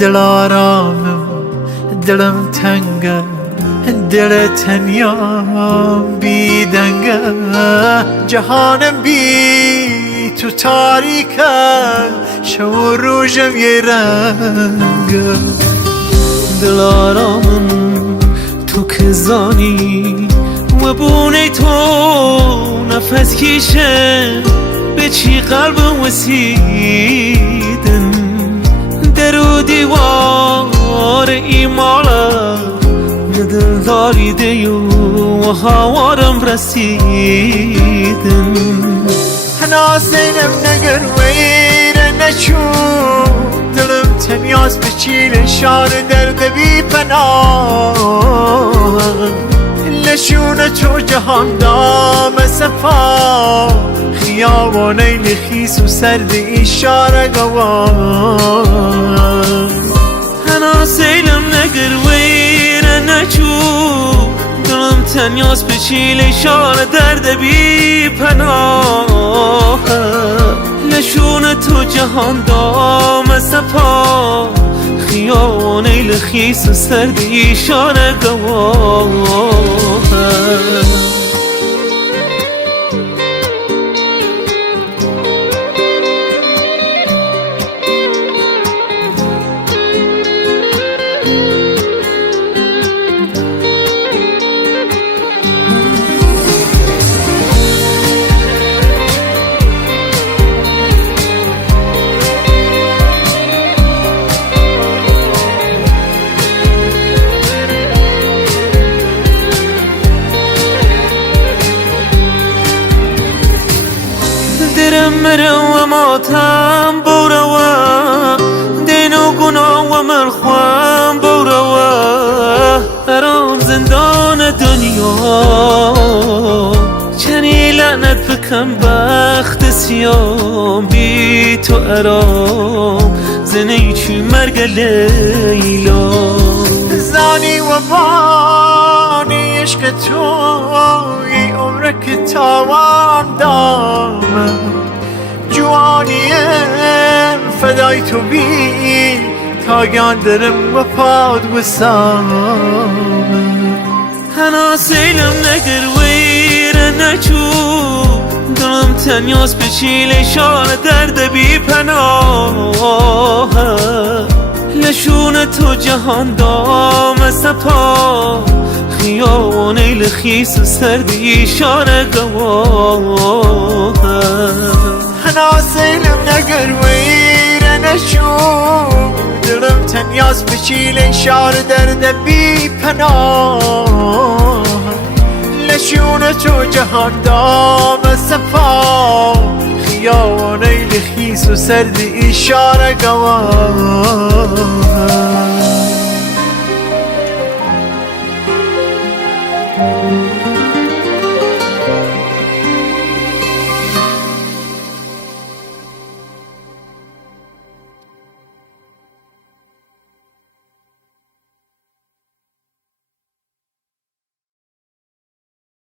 دل آرامم دلم تنگه دل تنیام بی دنگه جهانم بی تو تاریکه شب و روزم یه رنگه دل آرامم تو که زانی و بونه تو نفس کشه به چی قلبم وسیدن درو دیوار ایماله دل داریده و هوارم رسیدن حناسینم نگر ویره نچو دلم تنیاز به چیل شار درد بی پناه لشون تو جهان دام صفا خیابانه لخیس و سرد ایشاره گوان حناسینم نگر ویره نچو دلم تنیاز به چیل شار درد بی پناه لشون تو جهان دام صفا خیابانه لخیس و سرد ایشاره گواه مرا و ماتم بوروا دین و گناه و مرخوام بوروا برام زندان دنیا چنی لعنت بکن بخت سیام بی تو ارام زنی چی مرگ لیلا زانی و بانی عشق توی عمر که تاوان دامم جوانیم فدای تو بی تاگان درم و پاد و سامم حناسینم نگر ویره نچو دلم تنیاز به چیل شار درد بی پناه لشون تو جهان دام سپا خیابانه لخیس و سرد ایشاره گواه حناسینم نگر ویره نشو دلم تنیاز به چیل شار درد بی پناه لشون تو جهان دام صفا خیابانه لخیس و سرد ایشاره گواه